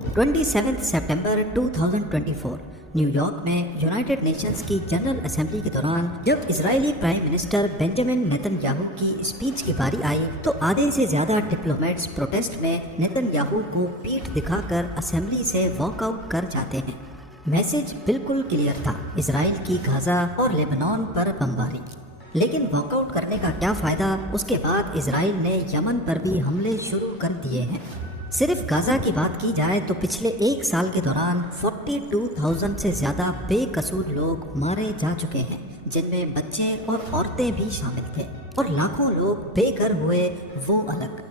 27 सितंबर 2024 new York में United Nations की general assembly के दौरान जब Israeli prime minister Benjamin Netanyahu की स्पीच की बारी आई तो आधे से ज्यादा डिप्लोमेट्स प्रोटेस्ट में नेतन्याहू को पीठ दिखाकर असेंबली से वॉकआउट कर जाते हैं। मैसेज बिल्कुल क्लियर था, इजराइल की गाजा और लेबनान पर बमबारी। लेकिन वॉकआउट करने का क्या फ़ायदा, उसके बाद इजराइल ने यमन पर भी हमले शुरू कर दिए हैं। सिर्फ गाजा की बात की जाए तो पिछले एक साल के दौरान 42,000 से ज़्यादा बेकसूर लोग मारे जा चुके हैं, जिनमें बच्चे और औरतें भी शामिल थे, और लाखों लोग बेघर हुए, वो अलग।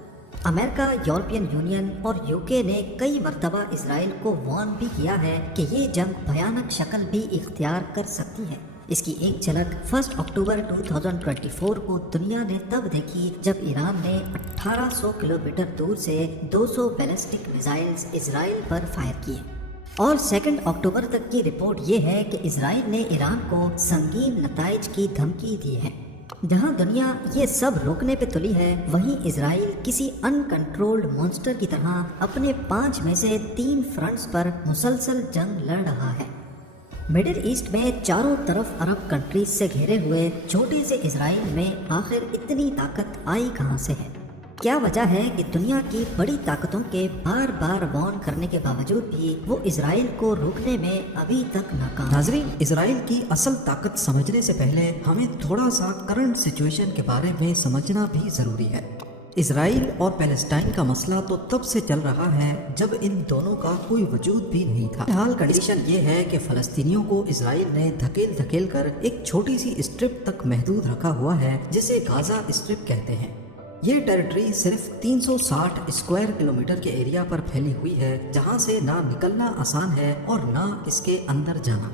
अमेरिका, यूरोपियन यूनियन और यूके ने कई मरतबा इजराइल को वार्न भी किया है कि ये जंग भयानक शक्ल भी इख्तियार कर सकती है। इसकी एक झलक 1 अक्टूबर 2024 को दुनिया ने तब देखी जब ईरान ने 1800 किलोमीटर दूर से 200 बैलिस्टिक मिसाइल्स इजराइल पर फायर किए। और 2 अक्टूबर तक की रिपोर्ट ये है कि इजराइल ने ईरान को संगीन नताइज की धमकी दी है। जहां दुनिया ये सब रोकने पे तुली है, वहीं इजराइल किसी अनकंट्रोल्ड मॉन्स्टर की तरह अपने 5 में से 3 फ्रंट्स पर मुसलसल जंग लड़ रहा है। मिडिल ईस्ट में चारों तरफ अरब कंट्रीज से घिरे हुए छोटे से इजराइल में आखिर इतनी ताकत आई कहां से है? क्या वजह है कि दुनिया की बड़ी ताकतों के बार बार वार्न करने के बावजूद भी वो इजराइल को रोकने में अभी तक नाकाम? नाजरीन, इजराइल की असल ताकत समझने से पहले हमें थोड़ा सा करंट सिचुएशन के बारे में समझना भी जरूरी है। इजराइल और पैलेस्टाइन का मसला तो तब से चल रहा है जब इन दोनों का कोई वजूद भी नहीं था। हाल कंडीशन ये है कि फलस्तीनियों को इजराइल ने धकेल धकेल कर एक छोटी सी स्ट्रिप तक महदूद रखा हुआ है, जिसे गाजा स्ट्रिप कहते हैं। ये टेरिटरी सिर्फ 360 स्क्वायर किलोमीटर के एरिया पर फैली हुई है, जहाँ से ना निकलना आसान है और ना इसके अंदर जाना।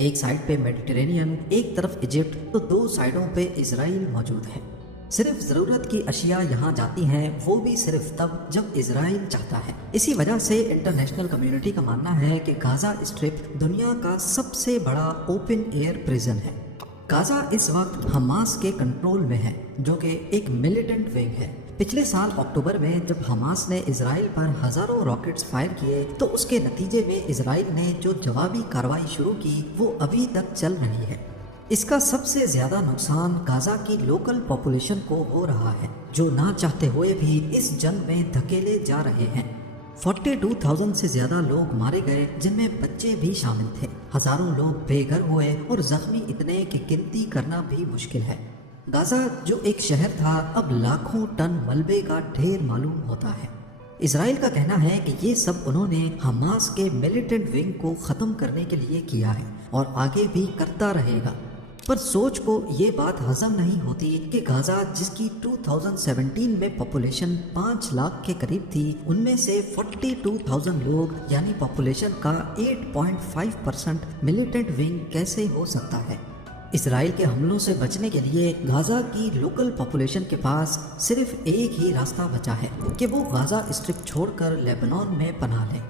एक साइड पे मेडिटेरेनियन, एक तरफ इजिप्ट, तो 2 साइडों पे इजराइल मौजूद है। सिर्फ ज़रूरत की अशिया यहाँ जाती हैं, वो भी सिर्फ तब जब इजराइल चाहता है। इसी वजह से इंटरनेशनल कम्युनिटी का मानना है कि गाजा स्ट्रिप दुनिया का सबसे बड़ा ओपन एयर प्रिजन है। गाजा इस वक्त हमास के कंट्रोल में है, जो कि एक मिलिटेंट विंग है। पिछले साल अक्टूबर में जब हमास ने इजराइल पर हजारों रॉकेट्स फायर किए तो उसके नतीजे में इजराइल ने जो जवाबी कार्रवाई शुरू की वो अभी तक चल रही है। इसका सबसे ज्यादा नुकसान गाजा की लोकल पॉपुलेशन को हो रहा है, जो ना चाहते हुए भी इस जंग में धकेले जा रहे हैं। 42,000 से ज्यादा लोग मारे गए, जिनमें बच्चे भी शामिल थे। हजारों लोग बेघर हुए और जख्मी इतने कि गिनती करना भी मुश्किल है। गाजा जो एक शहर था, अब लाखों टन मलबे का ढेर मालूम होता है। इजराइल का कहना है कि ये सब उन्होंने हमास के मिलिटेंट विंग को खत्म करने के लिए किया है और आगे भी करता रहेगा। पर सोच को ये बात हजम नहीं होती कि गाजा, जिसकी 2017 में पॉपुलेशन 5 लाख के करीब थी, उनमें से 42,000 लोग यानी पॉपुलेशन का 8.5% मिलिटेंट विंग कैसे हो सकता है? इजराइल के हमलों से बचने के लिए गाजा की लोकल पॉपुलेशन के पास सिर्फ एक ही रास्ता बचा है कि वो गाजा स्ट्रिप छोड़कर लेबनान में पनाह लें।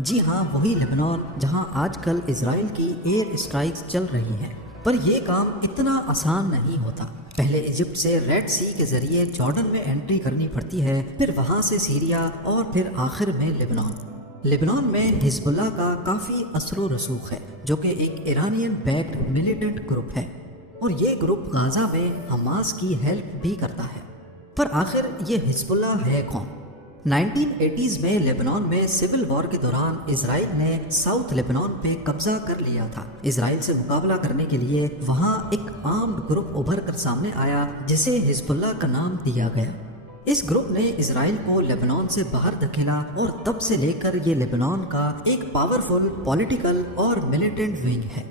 जी हाँ, वही लेबनान जहां आजकल इजराइल की एयर स्ट्राइक्स चल रही हैं। पर यह काम इतना आसान नहीं होता। पहले इजिप्ट से रेड सी के जरिए जॉर्डन में एंट्री करनी पड़ती है, फिर वहां से सीरिया और फिर आखिर में लेबनान में हिजबुल्लाह का काफ़ी असरो रसूख है, जो कि एक ईरानियन बैक्ड मिलिटेंट ग्रुप है, और ये ग्रुप गाजा में हमास की हेल्प भी करता है। पर आखिर ये हिजबुल्लाह है कौन? 1980s में लेबनान में सिविल वॉर के दौरान इजराइल ने साउथ लेबनान पे कब्जा कर लिया था। इजराइल से मुकाबला करने के लिए वहाँ एक आर्म्ड ग्रुप उभर कर सामने आया, जिसे हिजबुल्लाह का नाम दिया गया। इस ग्रुप ने इजराइल को लेबनान से बाहर धकेला और तब से लेकर ये लेबनान का एक पावरफुल पॉलिटिकल और मिलिटेंट विंग है।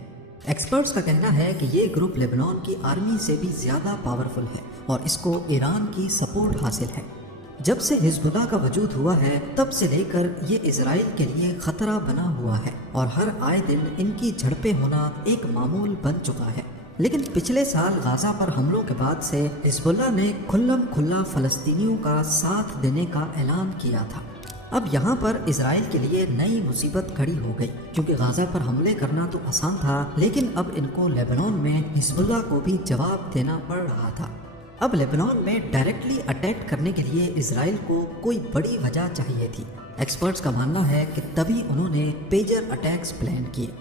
एक्सपर्ट्स का कहना है कि ये ग्रुप लेबनान की आर्मी से भी ज़्यादा पावरफुल है और इसको ईरान की सपोर्ट हासिल है। जब से हिजबुल्लाह का वजूद हुआ है, तब से लेकर ये इजराइल के लिए खतरा बना हुआ है और हर आए दिन इनकी झड़पें होना एक मामूल बन चुका है। लेकिन पिछले साल गाजा पर हमलों के बाद से हिजबुल्लाह ने खुल्लम खुल्ला फलस्तीनियों का साथ देने का ऐलान किया था। अब यहाँ पर इजराइल के लिए नई मुसीबत खड़ी हो गई, क्योंकि गाजा पर हमले करना तो आसान था, लेकिन अब इनको लेबनान में हिजबुल्लाह को भी जवाब देना पड़ रहा था। अब लेबनान में डायरेक्टली अटैक करने के लिए इजराइल को कोई बड़ी वजह चाहिए थी, एक्सपर्ट्स का मानना है कि तभी उन्होंने पेजर अटैक्स प्लान किए।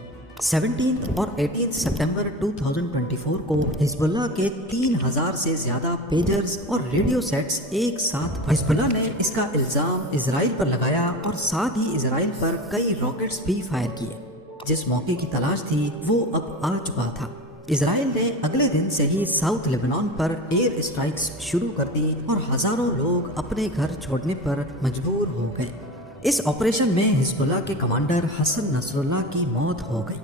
17 और 18 सितंबर 2024 को हिजबुल्लाह के 3000 से ज़्यादा पेजर्स और रेडियो सेट्स एक साथ हिजबुल्लाह ने इसका इल्ज़ाम इजराइल पर लगाया और साथ ही इजराइल पर कई रॉकेट्स भी फायर किए। जिस मौके की तलाश थी वो अब आ चुका था। इजराइल ने अगले दिन से ही साउथ लेबनान पर एयर स्ट्राइक्स शुरू कर दी और हजारों लोग अपने घर छोड़ने पर मजबूर हो गए। इस ऑपरेशन में हिजबुल्लाह के कमांडर हसन नसरुल्लाह की मौत हो गई।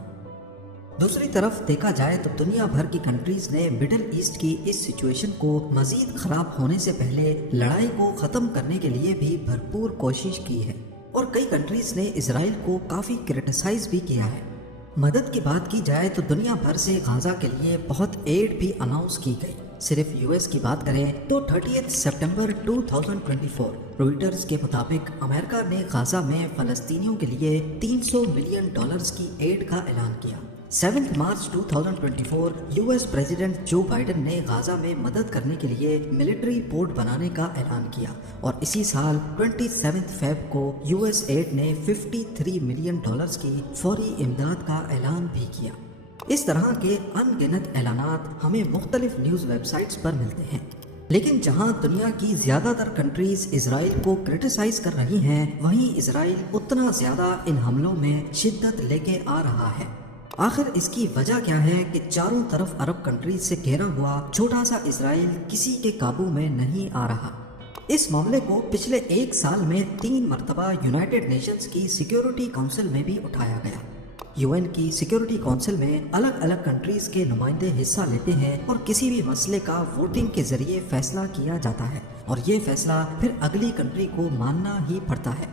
दूसरी तरफ देखा जाए तो दुनिया भर की कंट्रीज ने मिडिल ईस्ट की इस सिचुएशन को मजीद खराब होने से पहले लड़ाई को खत्म करने के लिए भी भरपूर कोशिश की है और कई कंट्रीज ने इजराइल को काफी क्रिटिसाइज भी किया है। मदद की बात की जाए तो दुनिया भर से गाजा के लिए बहुत एड भी अनाउंस की गई। सिर्फ यूएस की बात करें तो 30 सितंबर 2024 रॉयटर्स के मुताबिक अमेरिका ने गाजा में फलस्तीनियों के लिए $300 मिलियन की एड का ऐलान किया। 7 मार्च 2024 यूएस प्रेसिडेंट जो बाइडेन ने गाजा में मदद करने के लिए मिलिट्री पोर्ट बनाने का ऐलान किया और इसी साल 27 फेब को यूएस एड ने $53 मिलियन की फौरी इमदाद का ऐलान भी किया। इस तरह के अनगिनत ऐलानात हमें मुख्तलिफ न्यूज़ वेबसाइट्स पर मिलते हैं, लेकिन जहां दुनिया की ज़्यादातर कंट्रीज इजराइल को क्रिटिसाइज कर रही हैं, वहीं इजराइल उतना ज़्यादा इन हमलों में शिद्दत लेके आ रहा है। आखिर इसकी वजह क्या है कि चारों तरफ अरब कंट्रीज से घेरा हुआ छोटा सा इजराइल किसी के काबू में नहीं आ रहा। इस मामले को पिछले एक साल में 3 मरतबा यूनाइटेड नेशंस की सिक्योरिटी काउंसिल में भी उठाया गया। यूएन की सिक्योरिटी काउंसिल में अलग अलग कंट्रीज के नुमाइंदे हिस्सा लेते हैं और किसी भी मसले का वोटिंग के जरिए फैसला किया जाता है और ये फैसला फिर अगली कंट्री को मानना ही पड़ता है।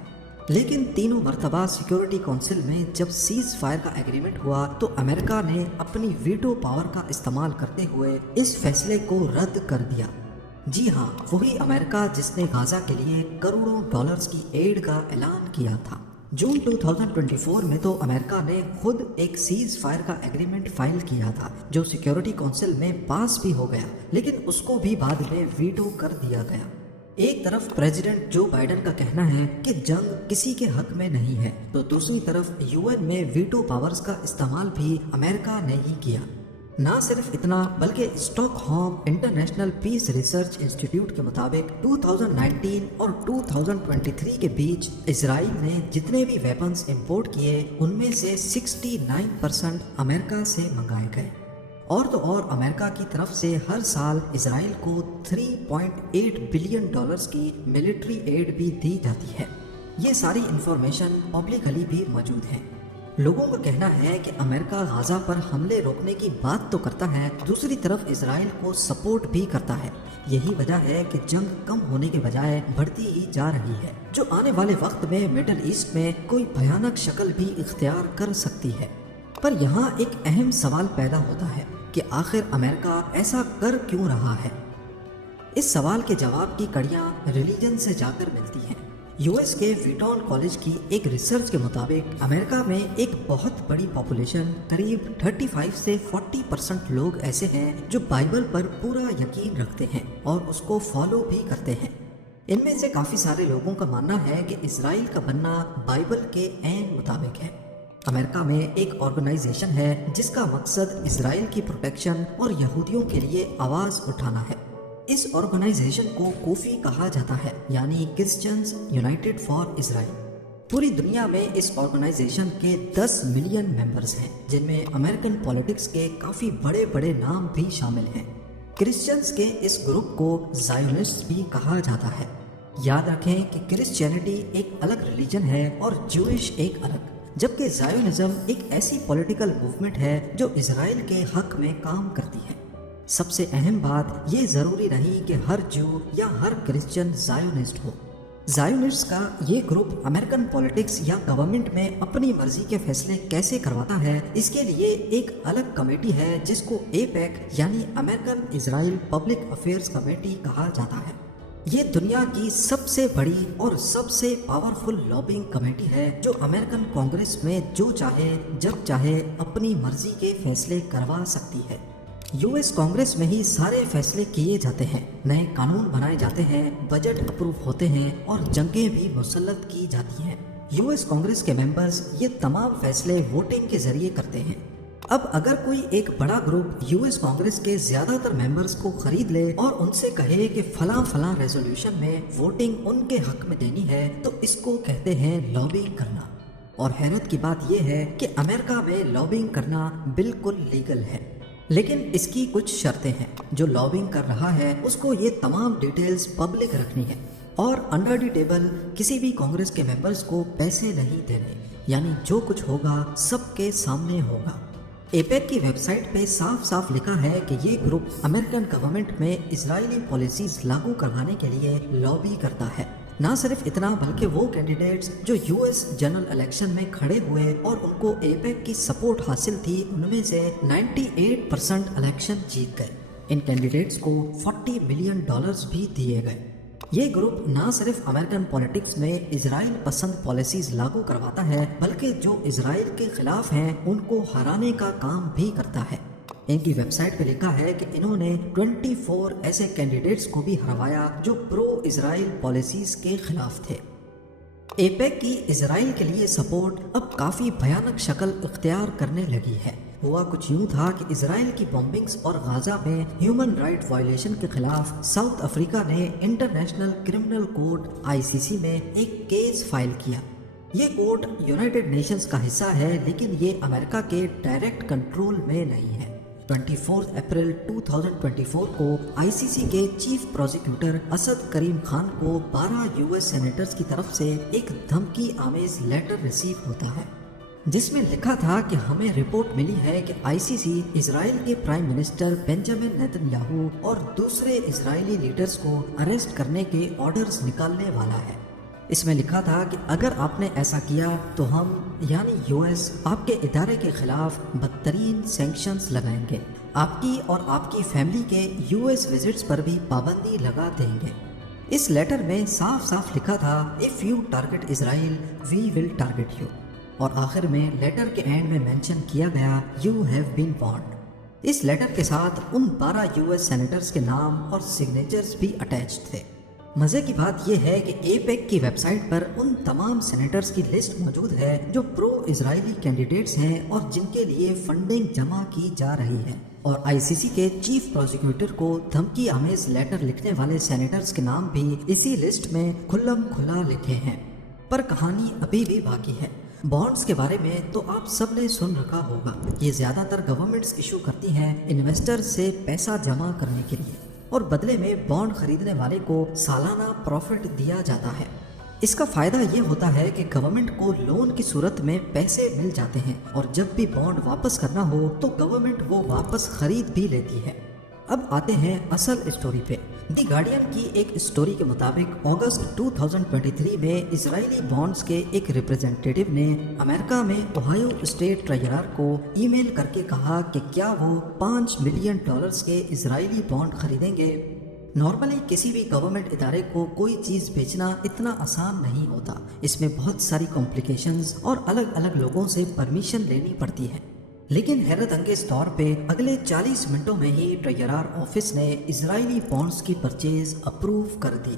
लेकिन तीनों मरतबा सिक्योरिटी काउंसिल में जब सीज फायर का एग्रीमेंट हुआ तो अमेरिका ने अपनी वीटो पावर का इस्तेमाल करते हुए इस फैसले को रद्द कर दिया। जी हाँ, वही अमेरिका जिसने गाजा के लिए करोड़ों डॉलर्स की एड का ऐलान किया था। जून 2024 में तो अमेरिका ने खुद एक सीज फायर का एग्रीमेंट फाइल किया था जो सिक्योरिटी काउंसिल में पास भी हो गया, लेकिन उसको भी बाद में वीटो कर दिया गया। एक तरफ प्रेसिडेंट जो बाइडेन का कहना है कि जंग किसी के हक में नहीं है, तो दूसरी तरफ यूएन में वीटो पावर्स का इस्तेमाल भी अमेरिका ने ही किया। ना सिर्फ इतना बल्कि Stockholm international peace research institute के मुताबिक 2019 और 2023 के बीच इजराइल ने जितने भी वेपन्स इंपोर्ट किए उनमें से 69% अमेरिका से मंगाए गए। और तो और अमेरिका की तरफ से हर साल इजराइल को $3.8 बिलियन की मिलिट्री एड भी दी जाती है। ये सारी इंफॉर्मेशन पब्लिकली भी मौजूद है। लोगों का कहना है कि अमेरिका गाजा पर हमले रोकने की बात तो करता है, दूसरी तरफ इजराइल को सपोर्ट भी करता है। यही वजह है कि जंग कम होने के बजाय बढ़ती ही जा रही है, जो आने वाले वक्त में मिडिल ईस्ट में कोई भयानक शक्ल भी इख्तियार कर सकती है। पर यहाँ एक अहम सवाल पैदा होता है कि आखिर अमेरिका ऐसा कर क्यों रहा है। इस सवाल के जवाब की कड़ियाँ रिलीजन से जाकर मिलती हैं। यूएस के व्हीटन कॉलेज की एक रिसर्च के मुताबिक अमेरिका में एक बहुत बड़ी पॉपुलेशन करीब 35 से 40% लोग ऐसे हैं जो बाइबल पर पूरा यकीन रखते हैं और उसको फॉलो भी करते हैं। इनमें से काफ़ी सारे लोगों का मानना है कि इजराइल का बनना बाइबल के ऐन मुताबिक है। अमेरिका में एक ऑर्गेनाइजेशन है जिसका मकसद इजराइल की प्रोटेक्शन और यहूदियों के लिए आवाज़ उठाना है। इस ऑर्गेनाइजेशन को कोफी कहा जाता है, यानी क्रिश्चियंस यूनाइटेड फॉर इजराइल। पूरी दुनिया में इस ऑर्गेनाइजेशन के 10 मिलियन मेंबर्स हैं, जिनमें अमेरिकन पॉलिटिक्स के काफ़ी बड़े बड़े नाम भी शामिल हैं। क्रिश्चियंस के इस ग्रुप को ज़ायोनिस्ट भी कहा जाता है। याद रखें कि क्रिश्चियनिटी एक अलग रिलीजन है और ज्यूइश एक अलग, जबकि ज़ायोनिज्म एक ऐसी पॉलिटिकल मूवमेंट है जो इजराइल के हक में काम करती है। सबसे अहम बात ये ज़रूरी नहीं कि हर ज्यू या हर क्रिश्चियन ज़ायोनिस्ट हो। ज़ायोनिस्ट का ये ग्रुप अमेरिकन पॉलिटिक्स या गवर्नमेंट में अपनी मर्जी के फैसले कैसे करवाता है, इसके लिए एक अलग कमेटी है जिसको एपेक यानी American Israel public affairs committee कहा जाता है। ये दुनिया की सबसे बड़ी और सबसे पावरफुल लॉबिंग कमेटी है जो अमेरिकन कांग्रेस में जो चाहे जब चाहे अपनी मर्जी के फैसले करवा सकती है। यूएस कांग्रेस में ही सारे फैसले किए जाते हैं, नए कानून बनाए जाते हैं, बजट अप्रूव होते हैं और जंगें भी मुसल्लत की जाती हैं। यूएस कांग्रेस के मेंबर्स ये तमाम फैसले वोटिंग के जरिए करते हैं। अब अगर कोई एक बड़ा ग्रुप यूएस कांग्रेस के ज्यादातर मेंबर्स को खरीद ले और उनसे कहे कि फलां रेजोल्यूशन में वोटिंग उनके हक में देनी है, तो इसको कहते हैं लॉबिंग करना। और हैरत की बात यह है कि अमेरिका में लॉबिंग करना बिल्कुल लीगल है, लेकिन इसकी कुछ शर्तें हैं। जो लॉबिंग कर रहा है उसको ये तमाम डिटेल्स पब्लिक रखनी है और अंडर द टेबल किसी भी कांग्रेस के मेंबर्स को पैसे नहीं देने, यानी जो कुछ होगा सबके सामने होगा। एपेक की वेबसाइट पे साफ साफ लिखा है कि ये ग्रुप अमेरिकन गवर्नमेंट में इजरायली पॉलिसीज लागू करवाने के लिए लॉबी करता है। ना सिर्फ इतना, बल्कि वो कैंडिडेट्स जो यूएस जनरल इलेक्शन में खड़े हुए और उनको एपेक की सपोर्ट हासिल थी, उनमें से 98% इलेक्शन जीत गए। इन कैंडिडेट्स को $40 मिलियन भी दिए गए। ये ग्रुप ना सिर्फ अमेरिकन पॉलिटिक्स में इजराइल पसंद पॉलिसीज लागू करवाता है, बल्कि जो इजराइल के खिलाफ हैं उनको हराने का काम भी करता है। इनकी वेबसाइट पे लिखा है कि इन्होंने 24 ऐसे कैंडिडेट्स को भी हरवाया जो प्रो इजराइल पॉलिसीज के खिलाफ थे। एपेक की इजराइल के लिए सपोर्ट अब काफी भयानक शक्ल इख्तियार करने लगी है। हुआ कुछ यूं था कि इजराइल की बॉम्बिंग्स और गाजा में ह्यूमन राइट वायलेशन के खिलाफ साउथ अफ्रीका ने इंटरनेशनल क्रिमिनल कोर्ट ICC में एक केस फाइल किया। ये कोर्ट यूनाइटेड नेशंस का हिस्सा है, लेकिन ये अमेरिका के डायरेक्ट कंट्रोल में नहीं है। 24 अप्रैल 2024 को ICC के चीफ प्रोसिक्यूटर असद करीम खान को 12 यूएस सेनेटर्स की तरफ से एक धमकी आमेज लेटर रिसीव होता है, जिसमें लिखा था कि हमें रिपोर्ट मिली है कि ICC इजराइल के प्राइम मिनिस्टर बेंजामिन नेतन्याहू और दूसरे इजरायली लीडर्स को अरेस्ट करने के ऑर्डर्स निकालने वाला है। इसमें लिखा था कि अगर आपने ऐसा किया तो हम यानी यूएस आपके इदारे के खिलाफ बदतरीन सैंक्शंस लगाएंगे, आपकी और आपकी फैमिली के यूएस विजिट्स पर भी पाबंदी लगा देंगे। इस लेटर में साफ साफ लिखा था, if you target Israel we will target you, और आखिर में लेटर के एंड में मेंशन किया गया यू हैव बीन वॉर्न्ड। इस लेटर के साथ उन 12 यूएस सेनेटर्स के नाम और सिग्नेचर्स भी अटैच्ड थे। मजे की बात यह है कि एपेक की वेबसाइट पर उन तमाम सेनेटर्स की लिस्ट मौजूद है जो प्रो इजरायली कैंडिडेट्स हैं और जिनके लिए फंडिंग जमा की जा रही है। और ICC के चीफ प्रोसिक्यूटर को धमकी आमेज लेटर लिखने वाले सेनेटर्स के नाम भी इसी लिस्ट में खुल्लम खुला लिखे हैं। पर कहानी अभी भी बाकी है। बॉन्ड्स के बारे में तो आप सबने सुन रखा होगा। ये ज्यादातर गवर्नमेंट्स इशू करती हैं इन्वेस्टर से पैसा जमा करने के लिए, और बदले में बॉन्ड खरीदने वाले को सालाना प्रॉफिट दिया जाता है। इसका फायदा ये होता है कि गवर्नमेंट को लोन की सूरत में पैसे मिल जाते हैं और जब भी बॉन्ड वापस करना हो तो गवर्नमेंट वो वापस खरीद भी लेती है। अब आते हैं असल स्टोरी पे। दी गार्डियन की एक स्टोरी के मुताबिक अगस्त 2023 में इजरायली बॉन्ड्स के एक रिप्रेजेंटेटिव ने अमेरिका में ओहायो स्टेट ट्रेजरर को ईमेल करके कहा कि क्या वो $5 मिलियन के इजरायली बॉन्ड खरीदेंगे। नॉर्मली किसी भी गवर्नमेंट इदारे को कोई चीज़ बेचना इतना आसान नहीं होता। इसमें बहुत सारी कॉम्प्लिकेशंस और अलग अलग लोगों से परमिशन लेनी पड़ती है। लेकिन हैरत अंगेज तौर पे अगले 40 मिनटों में ही ट्रेजरर ऑफिस ने इजरायली बॉन्ड्स की परचेज अप्रूव कर दी।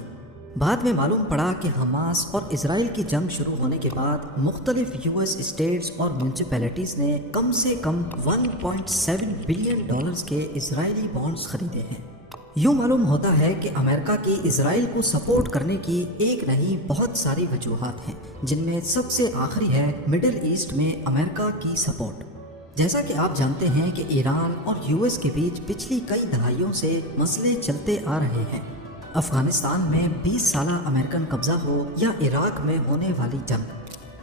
बाद में मालूम पड़ा कि हमास और इसराइल की जंग शुरू होने के बाद मुख्तलिफ यूएस स्टेट्स और म्यूनिसिपैलिटीज ने कम से कम $1.7 बिलियन के इजरायली बॉन्ड्स खरीदे हैं। यूँ मालूम होता है कि अमेरिका की इजराइल को सपोर्ट करने की एक नहीं बहुत सारी वजूहात हैं, जिनमें सबसे आखिरी है मिडिल ईस्ट में अमेरिका की सपोर्ट। जैसा कि आप जानते हैं कि ईरान और यूएस के बीच पिछली कई दहाइयों से मसले चलते आ रहे हैं। अफगानिस्तान में 20 साला अमेरिकन कब्जा हो या इराक में होने वाली जंग,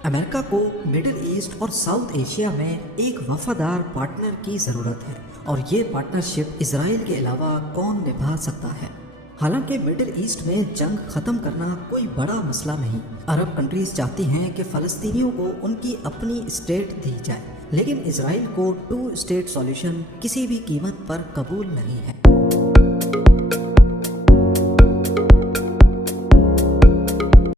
अमेरिका को मिडिल ईस्ट और साउथ एशिया में एक वफादार पार्टनर की ज़रूरत है, और ये पार्टनरशिप इसराइल के अलावा कौन निभा सकता है। हालांकि मिडिल ईस्ट में जंग ख़त्म करना कोई बड़ा मसला नहीं। अरब कंट्रीज चाहती हैं कि फ़लस्तीनियों को उनकी अपनी स्टेट दी जाए, लेकिन इसराइल को 2 स्टेट सॉल्यूशन किसी भी कीमत पर कबूल नहीं है।